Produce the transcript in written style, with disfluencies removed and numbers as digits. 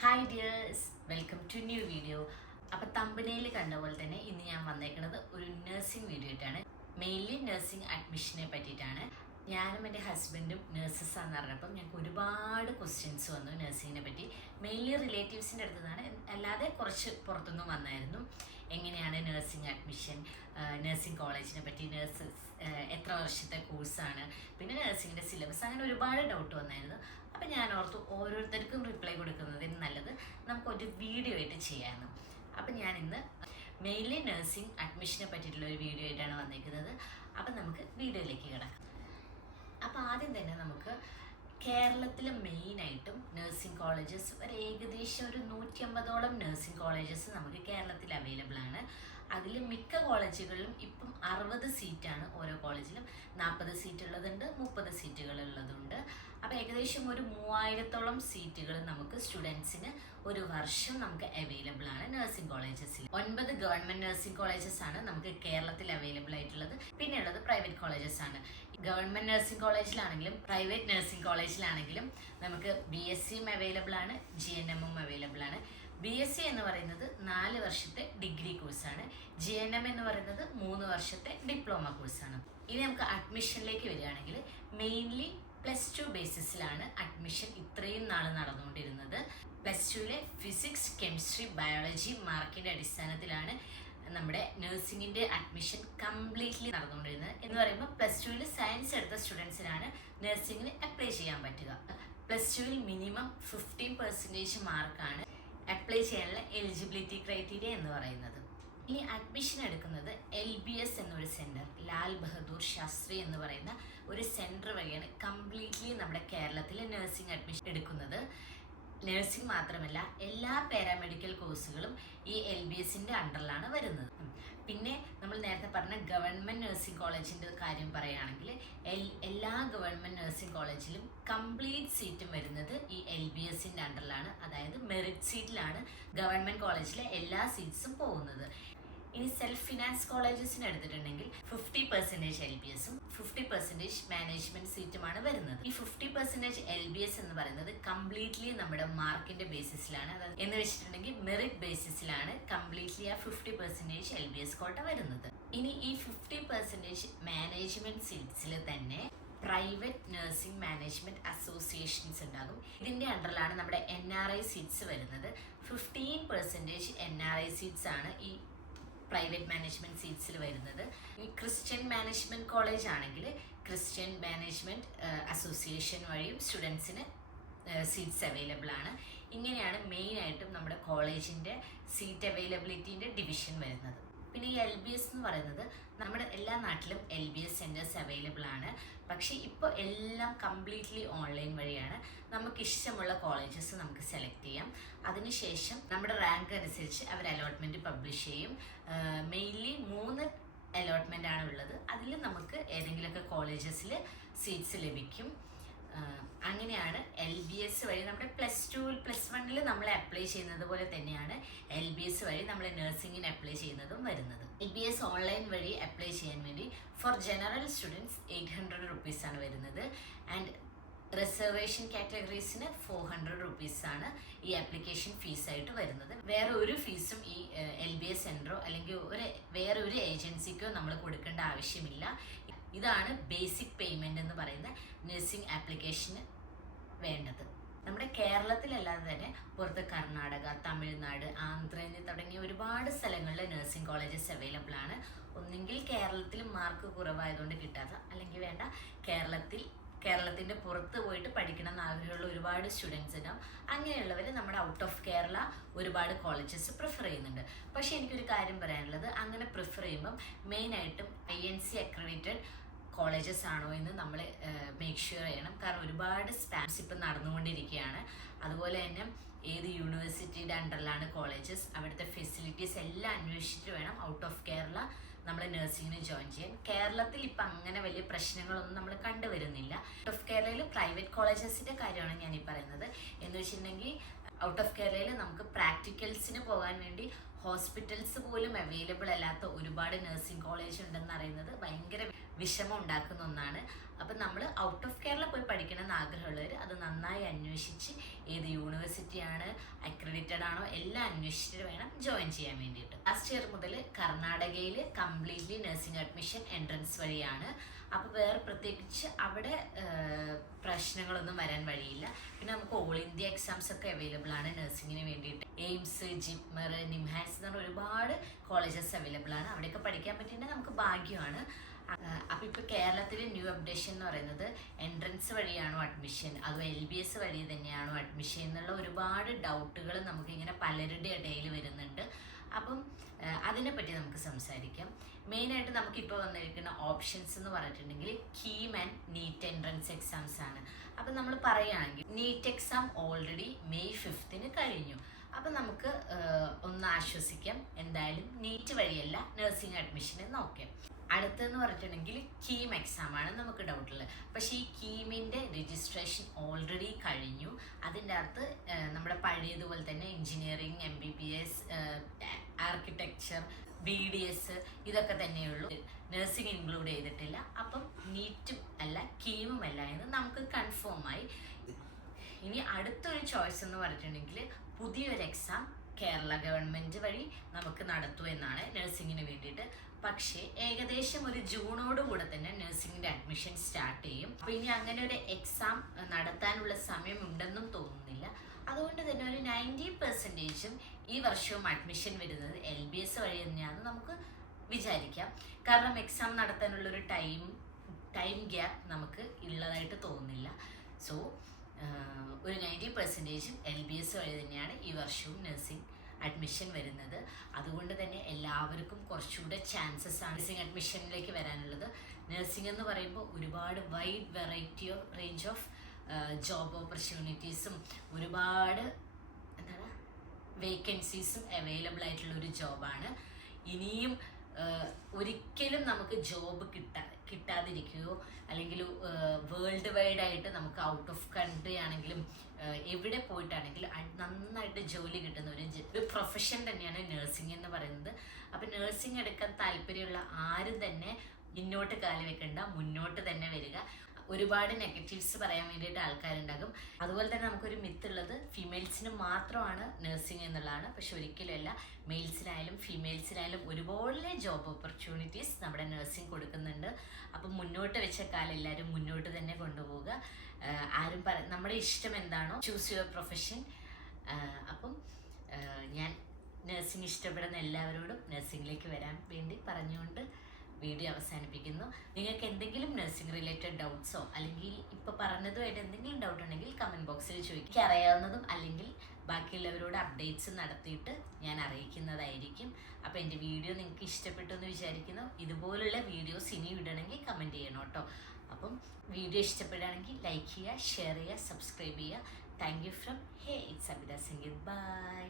Hi dears, welcome to new video. അപ്പോൾ തമ്പനയിൽ കണ്ട പോലെ തന്നെ ഇന്ന് ഞാൻ വന്നേക്കുന്നത് ഒരു നഴ്സിംഗ് വീഡിയോ ആയിട്ടാണ്. മെയിൻലി നഴ്സിംഗ് അഡ്മിഷനെ പറ്റിയിട്ടാണ്. ഞാനും എൻ്റെ ഹസ്ബൻഡും നേഴ്സസ് ആണെന്ന് പറഞ്ഞപ്പം ഞങ്ങൾക്ക് ഒരുപാട് ക്വസ്റ്റ്യൻസ് വന്നു നഴ്സിങ്ങിനെ പറ്റി. മെയിൻലി റിലേറ്റീവ്സിൻ്റെ അടുത്ത് നിന്നാണ്, അല്ലാതെ കുറച്ച് പുറത്തുനിന്നും വന്നായിരുന്നു. എങ്ങനെയാണ് നഴ്സിംഗ് അഡ്മിഷൻ, നഴ്സിംഗ് കോളേജിനെ പറ്റി, എത്ര വർഷത്തെ കോഴ്സാണ്, പിന്നെ നഴ്സിങ്ങിൻ്റെ സിലബസ്, അങ്ങനെ ഒരുപാട് ഡൗട്ട് വന്നായിരുന്നു. അപ്പം ഞാൻ ഓർത്തു ഓരോരുത്തർക്കും റിപ്ലൈ കൊടുക്കുന്നതിന് നല്ലത് നമുക്കൊരു വീഡിയോ ആയിട്ട് ചെയ്യാമെന്ന്. അപ്പം ഞാനിന്ന് മെയിൻലി നഴ്സിംഗ് അഡ്മിഷനെ പറ്റിയിട്ടുള്ള ഒരു വീഡിയോ ആയിട്ടാണ് വന്നിരിക്കുന്നത്. അപ്പം നമുക്ക് വീഡിയോയിലേക്ക് കിടക്കാം. അപ്പോൾ ആദ്യം തന്നെ നമുക്ക് കേരളത്തിൽ മെയിനായിട്ടും നഴ്സിംഗ് കോളേജസ് ഏകദേശം ഒരു 150ഓളം നഴ്സിംഗ് കോളേജസ് നമുക്ക് കേരളത്തിൽ അവൈലബിൾ ആണ്. അതിൽ മിക്ക കോളേജുകളിലും ഇപ്പം 60 സീറ്റാണ് ഓരോ കോളേജിലും. 40 സീറ്റ് ഉള്ളതുണ്ട്, 30 സീറ്റുകൾ ഉള്ളതുണ്ട്. അപ്പോൾ ഏകദേശം ഒരു 3000ഓളം സീറ്റുകൾ നമുക്ക് സ്റ്റുഡൻസിന് ഒരു വർഷം നമുക്ക് അവൈലബിൾ ആണ് നഴ്സിംഗ് കോളേജസിൽ. 9 ഗവൺമെൻറ് നഴ്സിംഗ് കോളേജസ് ആണ് നമുക്ക് കേരളത്തിൽ അവൈലബിൾ ആയിട്ടുള്ളത്. പിന്നെ ഉള്ളത് പ്രൈവറ്റ് കോളേജസ് ആണ്. ഗവൺമെൻറ് നഴ്സിംഗ് കോളേജിലാണെങ്കിലും പ്രൈവറ്റ് നഴ്സിംഗ് കോളേജിലാണെങ്കിലും നമുക്ക് BSc അവൈലബിൾ ആണ്, GNM അവൈലബിൾ ആണ്. BSc എന്ന് പറയുന്നത് 4 വർഷത്തെ ഡിഗ്രി കോഴ്സാണ്. GNM എന്ന് പറയുന്നത് 3 വർഷത്തെ ഡിപ്ലോമ കോഴ്സാണ്. ഇനി നമുക്ക് അഡ്മിഷനിലേക്ക് വരികയാണെങ്കിൽ മെയിൻലി +2 ബേസിസിലാണ് അഡ്മിഷൻ ഇത്രയും നാൾ നടന്നുകൊണ്ടിരുന്നത്. +2ലെ ഫിസിക്സ്, കെമിസ്ട്രി, ബയോളജി മാർക്കിൻ്റെ അടിസ്ഥാനത്തിലാണ് നമ്മുടെ നഴ്സിംഗിൻ്റെ അഡ്മിഷൻ കംപ്ലീറ്റ്ലി നടന്നുകൊണ്ടിരുന്നത്. എന്ന് പറയുമ്പോൾ +2ൽ സയൻസ് എടുത്ത സ്റ്റുഡൻസിനാണ് നഴ്സിംഗിന് അപ്ലൈ ചെയ്യാൻ പറ്റുക. +2ൽ മിനിമം 15% മാർക്കാണ് അപ്ലൈ ചെയ്യാനുള്ള എലിജിബിലിറ്റി ക്രൈറ്റീരിയ എന്ന് പറയുന്നത്. ഇനി അഡ്മിഷൻ എടുക്കുന്നത് LBS എന്നൊരു സെൻറ്റർ, ലാൽ ബഹദൂർ ശാസ്ത്രി എന്ന് പറയുന്ന ഒരു സെൻറ്റർ വഴിയാണ് കംപ്ലീറ്റ്ലി നമ്മുടെ കേരളത്തിൽ നഴ്സിംഗ് അഡ്മിഷൻ എടുക്കുന്നത്. നഴ്സിംഗ് മാത്രമല്ല, എല്ലാ പാരാമെഡിക്കൽ കോഴ്സുകളും ഈ LBSൻ്റെ അണ്ടറിലാണ് വരുന്നത്. പിന്നെ നമ്മൾ നേരത്തെ പറഞ്ഞ ഗവൺമെൻറ് നഴ്സിംഗ് കോളേജിൻ്റെ കാര്യം പറയുകയാണെങ്കിൽ എല്ലാ ഗവൺമെൻറ് നഴ്സിംഗ് കോളേജിലും കംപ്ലീറ്റ് സീറ്റും വരുന്നത് ഈ LBSൻ്റെ അണ്ടറിലാണ്. അതായത് മെറിറ്റ് സീറ്റിലാണ് ഗവൺമെൻറ് കോളേജിലെ എല്ലാ സീറ്റ്സും പോകുന്നത്. ഇനി സെൽഫ് ഫിനാൻസ് കോളേജസിന് എടുത്തിട്ടുണ്ടെങ്കിൽ 50% LBSും 50% മാനേജ്മെന്റ് സീറ്റുമാണ് വരുന്നത്. ഈ 50% LBS എന്ന് പറയുന്നത് കംപ്ലീറ്റ്ലി നമ്മുടെ മാർക്കിന്റെ ബേസിസിലാണ്. എന്ന് വെച്ചിട്ടുണ്ടെങ്കിൽ മെറിറ്റ് ബേസിസിലാണ് കംപ്ലീറ്റ്ലി ആ 50% LBS കോട്ട വരുന്നത്. ഇനി ഈ 50% മാനേജ്മെന്റ് സീറ്റ്സിൽ തന്നെ പ്രൈവറ്റ് നഴ്സിംഗ് മാനേജ്മെന്റ് അസോസിയേഷൻസ് ഉണ്ടാകും. ഇതിന്റെ അണ്ടറിലാണ് നമ്മുടെ NRI സീറ്റ്സ് വരുന്നത്. 15% NRI സീറ്റ്സ് ആണ് ഈ പ്രൈവറ്റ് മാനേജ്മെന്റ് സീറ്റ്സിൽ വരുന്നത്. ഈ ക്രിസ്ത്യൻ മാനേജ്മെന്റ് കോളേജ് ആണെങ്കിൽ ക്രിസ്ത്യൻ മാനേജ്മെന്റ് അസോസിയേഷൻ വഴിയും സ്റ്റുഡൻസിന് സീറ്റ്സ് അവൈലബിൾ ആണ്. ഇങ്ങനെയാണ് മെയിനായിട്ടും നമ്മുടെ കോളേജിൻ്റെ സീറ്റ് അവൈലബിലിറ്റീൻ്റെ ഡിവിഷൻ വരുന്നത്. പിന്നെ ഈ LBS എന്ന് പറയുന്നത് നമ്മുടെ എല്ലാ നാട്ടിലും LBS സെൻറ്റേഴ്സ് അവൈലബിൾ ആണ്. പക്ഷേ ഇപ്പോൾ എല്ലാം കംപ്ലീറ്റ്ലി ഓൺലൈൻ വഴിയാണ്. നമുക്ക് ഇഷ്ടമുള്ള കോളേജസ് നമുക്ക് സെലക്ട് ചെയ്യാം. അതിനുശേഷം നമ്മുടെ റാങ്ക് അനുസരിച്ച് അവർ അലോട്ട്മെൻറ്റ് പബ്ലിഷ് ചെയ്യും. മെയിൻലി 3 അലോട്ട്മെൻ്റ് ആണ് ഉള്ളത്. അതിൽ നമുക്ക് ഏതെങ്കിലുമൊക്കെ കോളേജസിൽ സീറ്റ്സ് ലഭിക്കും. അങ്ങനെയാണ് LBS വഴി നമ്മുടെ +2 +1ൽ നമ്മൾ അപ്ലൈ ചെയ്യുന്നത് പോലെ തന്നെയാണ് LBS വഴി നമ്മൾ നഴ്സിംഗിന് അപ്ലൈ ചെയ്യുന്നതും വരുന്നത്. LBS ഓൺലൈൻ വഴി അപ്ലൈ ചെയ്യാൻ വേണ്ടി ഫോർ ജനറൽ സ്റ്റുഡൻസ് 800 rupees ആണ് വരുന്നത്. ആൻഡ് റിസർവേഷൻ കാറ്റഗറീസിന് 400 rupees ആണ് ഈ ആപ്ലിക്കേഷൻ ഫീസായിട്ട് വരുന്നത്. വേറെ ഒരു ഫീസും ഈ LBS സെൻറ്ററോ അല്ലെങ്കിൽ വേറെ ഒരു ഏജൻസിക്കോ നമ്മൾ കൊടുക്കേണ്ട ആവശ്യമില്ല. ഇതാണ് ബേസിക് പേയ്മെൻറ്റ് എന്ന് പറയുന്ന നഴ്സിംഗ് ആപ്ലിക്കേഷന് വേണ്ടത്. നമ്മുടെ കേരളത്തിലല്ലാതെ തന്നെ പുറത്ത് കർണാടക, തമിഴ്നാട്, ആന്ധ്ര തുടങ്ങിയ ഒരുപാട് സ്ഥലങ്ങളിൽ നഴ്സിംഗ് കോളേജസ് അവൈലബിൾ ആണ്. ഒന്നെങ്കിൽ കേരളത്തിൽ മാർക്ക് കുറവായതുകൊണ്ട് കിട്ടാത്ത, അല്ലെങ്കിൽ വേണ്ട കേരളത്തിൻ്റെ പുറത്ത് പോയിട്ട് പഠിക്കണം എന്ന് ആഗ്രഹമുള്ള ഒരുപാട് സ്റ്റുഡൻസ് ഉണ്ടാവും. അങ്ങനെയുള്ളവർ നമ്മുടെ ഔട്ട് ഓഫ് കേരള ഒരുപാട് കോളേജസ് പ്രിഫർ ചെയ്യുന്നുണ്ട്. പക്ഷേ എനിക്കൊരു കാര്യം പറയാനുള്ളത്, അങ്ങനെ പ്രിഫർ ചെയ്യുമ്പം മെയിനായിട്ടും INC അക്രഡിറ്റഡ് കോളേജസ് ആണോ എന്ന് നമ്മൾ മേക്ക് ഷുവർ ചെയ്യണം. കാരണം ഒരുപാട് സ്പാംസ് ഇപ്പം നടന്നുകൊണ്ടിരിക്കുകയാണ്. അതുപോലെ തന്നെ ഏത് യൂണിവേഴ്സിറ്റിയുടെ അണ്ടറിലാണ് കോളേജസ്, അവിടുത്തെ ഫെസിലിറ്റീസ് എല്ലാം അന്വേഷിച്ചിട്ട് വേണം ഔട്ട് ഓഫ് കേരള നമ്മൾ നഴ്സിങ്ങിന് ജോയിൻ ചെയ്യാൻ. കേരളത്തിൽ ഇപ്പം അങ്ങനെ വലിയ പ്രശ്നങ്ങളൊന്നും നമ്മൾ കണ്ടുവരുന്നില്ല. ഔട്ട് ഓഫ് കേരളയിൽ പ്രൈവറ്റ് കോളേജസിൻ്റെ കാര്യമാണ് ഞാൻ ഈ പറയുന്നത്. എന്ന് വെച്ചിട്ടുണ്ടെങ്കിൽ ഔട്ട് ഓഫ് കേരളയിൽ നമുക്ക് പ്രാക്ടിക്കൽസിന് പോകാൻ വേണ്ടി ഹോസ്പിറ്റൽസ് പോലും അവൈലബിൾ അല്ലാത്ത ഒരുപാട് നഴ്സിംഗ് കോളേജ് ഉണ്ടെന്ന് അറിയുന്നത് ഭയങ്കര വിഷമം ഉണ്ടാക്കുന്ന ഒന്നാണ്. അപ്പം നമ്മൾ ഔട്ട് ഓഫ് കേരള പോയി പഠിക്കണം എന്ന് ആഗ്രഹമുള്ളവർ അത് നന്നായി അന്വേഷിച്ച് ഏത് യൂണിവേഴ്സിറ്റിയാണ് കമ്മിറ്റഡ് ആണോ എല്ലാം അന്വേഷിച്ചിട്ട് വേണം ജോയിൻ ചെയ്യാൻ വേണ്ടിയിട്ട്. ലാസ്റ്റ് ഇയർ മുതൽ കർണാടകയിൽ കംപ്ലീറ്റ്ലി നഴ്സിംഗ് അഡ്മിഷൻ എൻട്രൻസ് വഴിയാണ്. അപ്പോൾ വേറെ പ്രത്യേകിച്ച് അവിടെ പ്രശ്നങ്ങളൊന്നും വരാൻ വഴിയില്ല. പിന്നെ നമുക്ക് ഓൾ ഇന്ത്യ എക്സാംസ് ഒക്കെ അവൈലബിൾ ആണ് നഴ്സിങ്ങിന് വേണ്ടിയിട്ട്. എയിംസ്, ജിപ്മർ, നിംഹാൻസ് എന്ന് പറഞ്ഞ ഒരുപാട് കോളേജസ് അവൈലബിൾ ആണ്. അവിടെയൊക്കെ പഠിക്കാൻ പറ്റിയിട്ടുണ്ടെങ്കിൽ നമുക്ക് ഭാഗ്യമാണ്. അപ്പോൾ ഇപ്പോൾ കേരളത്തിൽ ന്യൂ അപ്ഡേഷൻ എന്ന് പറയുന്നത് എൻട്രൻസ് വഴിയാണോ അഡ്മിഷൻ അതോ LBS വഴി തന്നെയാണോ അഡ്മിഷൻ എന്നുള്ള ഒരുപാട് ഡൗട്ടുകൾ നമുക്കിങ്ങനെ പലരുടെ ഇടയിൽ വരുന്നുണ്ട്. അപ്പം അതിനെപ്പറ്റി നമുക്ക് സംസാരിക്കാം. മെയിനായിട്ട് നമുക്കിപ്പോൾ വന്നിരിക്കുന്ന ഓപ്ഷൻസ് എന്ന് പറഞ്ഞിട്ടുണ്ടെങ്കിൽ KEAM and NEET entrance exams ആണ്. അപ്പം നമ്മൾ പറയുകയാണെങ്കിൽ NEET exam already May 5th കഴിഞ്ഞു. അപ്പം നമുക്ക് ഒന്ന് ആശ്വസിക്കാം, എന്തായാലും നീറ്റ് വഴിയല്ല നഴ്സിംഗ് അഡ്മിഷന് നോക്കാം. അടുത്തെന്ന് പറഞ്ഞിട്ടുണ്ടെങ്കിൽ കീം എക്സാം ആണ് നമുക്ക് ഡൗട്ടുള്ളത്. പക്ഷേ ഈ കീമിൻ്റെ രജിസ്ട്രേഷൻ ഓൾറെഡി കഴിഞ്ഞു. അതിൻ്റെ അകത്ത് നമ്മുടെ പഴയതുപോലെ തന്നെ എഞ്ചിനീയറിംഗ്, MBBS, ആർക്കിടെക്ചർ, BDS ഇതൊക്കെ തന്നെയുള്ളൂ. നഴ്സിംഗ് ഇൻക്ലൂഡ് ചെയ്തിട്ടില്ല. അപ്പം നീറ്റും അല്ല കീമും അല്ല എന്ന് നമുക്ക് കൺഫേം ആയി. ഇനി അടുത്തൊരു ചോയ്സ് എന്ന് പറഞ്ഞിട്ടുണ്ടെങ്കിൽ പുതിയൊരു എക്സാം കേരള ഗവൺമെൻറ് വഴി നമുക്ക് നടത്തുമെന്നാണ് നഴ്സിങ്ങിന് വേണ്ടിയിട്ട്. പക്ഷേ ഏകദേശം ഒരു ജൂണോടുകൂടെ തന്നെ നഴ്സിംഗിൻ്റെ അഡ്മിഷൻ സ്റ്റാർട്ട് ചെയ്യും. അപ്പോൾ ഇനി അങ്ങനെ ഒരു എക്സാം നടത്താനുള്ള സമയമുണ്ടെന്നും തോന്നുന്നില്ല. അതുകൊണ്ട് തന്നെ ഒരു 90% ഈ വർഷവും അഡ്മിഷൻ വരുന്നത് LBS വഴി തന്നെയാണെന്ന് നമുക്ക് വിചാരിക്കാം. കാരണം എക്സാം നടത്താനുള്ളൊരു ടൈം ഗ്യാപ്പ് നമുക്ക് ഉള്ളതായിട്ട് തോന്നുന്നില്ല. സോ ഒരു 90% LBS വഴി തന്നെയാണ് ഈ വർഷവും നഴ്സിംഗ് അഡ്മിഷൻ വരുന്നത്. അതുകൊണ്ട് തന്നെ എല്ലാവർക്കും കുറച്ചുകൂടെ ചാൻസസ് ആണ് നഴ്സിംഗ് അഡ്മിഷനിലേക്ക് വരാനുള്ളത്. നഴ്സിംഗ് എന്ന് പറയുമ്പോൾ ഒരുപാട് വൈഡ് റേഞ്ച് ഓഫ് ജോബ് ഓപ്പർച്യൂണിറ്റീസും ഒരുപാട് വേക്കൻസീസും അവൈലബിൾ ആയിട്ടുള്ള ഒരു ജോബാണ്. ഇനിയും ഒരിക്കലും നമുക്ക് ജോബ് കിട്ടാതിരിക്കുകയോ അല്ലെങ്കിൽ വേൾഡ് വൈഡ് ആയിട്ട് നമുക്ക് ഔട്ട് ഓഫ് കൺട്രി ആണെങ്കിലും എവിടെ പോയിട്ടാണെങ്കിലും നന്നായിട്ട് ജോലി കിട്ടുന്ന ഒരു പ്രൊഫഷൻ തന്നെയാണ് നഴ്സിംഗ് എന്ന് പറയുന്നത്. അപ്പം നഴ്സിംഗ് എടുക്കാൻ താല്പര്യമുള്ള ആരും തന്നെ ഇന്നോട്ട് കാല് വെക്കണ്ട, മുന്നോട്ട് തന്നെ വരിക. ഒരുപാട് നെഗറ്റീവ്സ് പറയാൻ വേണ്ടിയിട്ട് ആൾക്കാരുണ്ടാകും. അതുപോലെ തന്നെ നമുക്കൊരു മിത്തുള്ളത് ഫീമെയിൽസിന് മാത്രമാണ് നഴ്സിംഗ് എന്നുള്ളതാണ്. പക്ഷെ ഒരിക്കലുമല്ല, മെയിൽസിനായാലും ഫീമെയിൽസിനായാലും ഒരുപോലെ ജോബ് ഓപ്പർച്യൂണിറ്റീസ് നമ്മുടെ നഴ്സിംഗ് കൊടുക്കുന്നുണ്ട്. അപ്പം മുന്നോട്ട് വെച്ച കാലം എല്ലാവരും മുന്നോട്ട് തന്നെ കൊണ്ടുപോവുക. ആരും നമ്മുടെ ഇഷ്ടം എന്താണോ ചൂസ് യുവർ പ്രൊഫഷൻ. അപ്പം ഞാൻ നഴ്സിംഗ് ഇഷ്ടപ്പെടുന്ന എല്ലാവരോടും നഴ്സിംഗിലേക്ക് വരാൻ വേണ്ടി പറഞ്ഞുകൊണ്ട് വീഡിയോ അവസാനിപ്പിക്കുന്നു. നിങ്ങൾക്ക് എന്തെങ്കിലും നഴ്സിംഗ് റിലേറ്റഡ് ഡൗട്ട്സോ അല്ലെങ്കിൽ ഇപ്പോൾ പറഞ്ഞതുമായിട്ട് എന്തെങ്കിലും ഡൗട്ട് ഉണ്ടെങ്കിൽ കമൻറ്റ് ബോക്സിൽ ചോദിക്കും. എനിക്ക് അറിയാവുന്നതും അല്ലെങ്കിൽ ബാക്കിയുള്ളവരോട് അപ്ഡേറ്റ്സ് നടത്തിയിട്ട് ഞാൻ അറിയിക്കുന്നതായിരിക്കും. അപ്പോൾ എൻ്റെ വീഡിയോ നിങ്ങൾക്ക് ഇഷ്ടപ്പെട്ടു എന്ന് വിചാരിക്കുന്നു. ഇതുപോലുള്ള വീഡിയോസ് ഇനി ഇടണമെങ്കിൽ കമൻറ്റ് ചെയ്യണം കേട്ടോ. അപ്പം വീഡിയോ ഇഷ്ടപ്പെടുകയാണെങ്കിൽ ലൈക്ക് ചെയ്യുക, ഷെയർ ചെയ്യുക, സബ്സ്ക്രൈബ് ചെയ്യുക. Thank you from it's Abitha Sangeeth. By.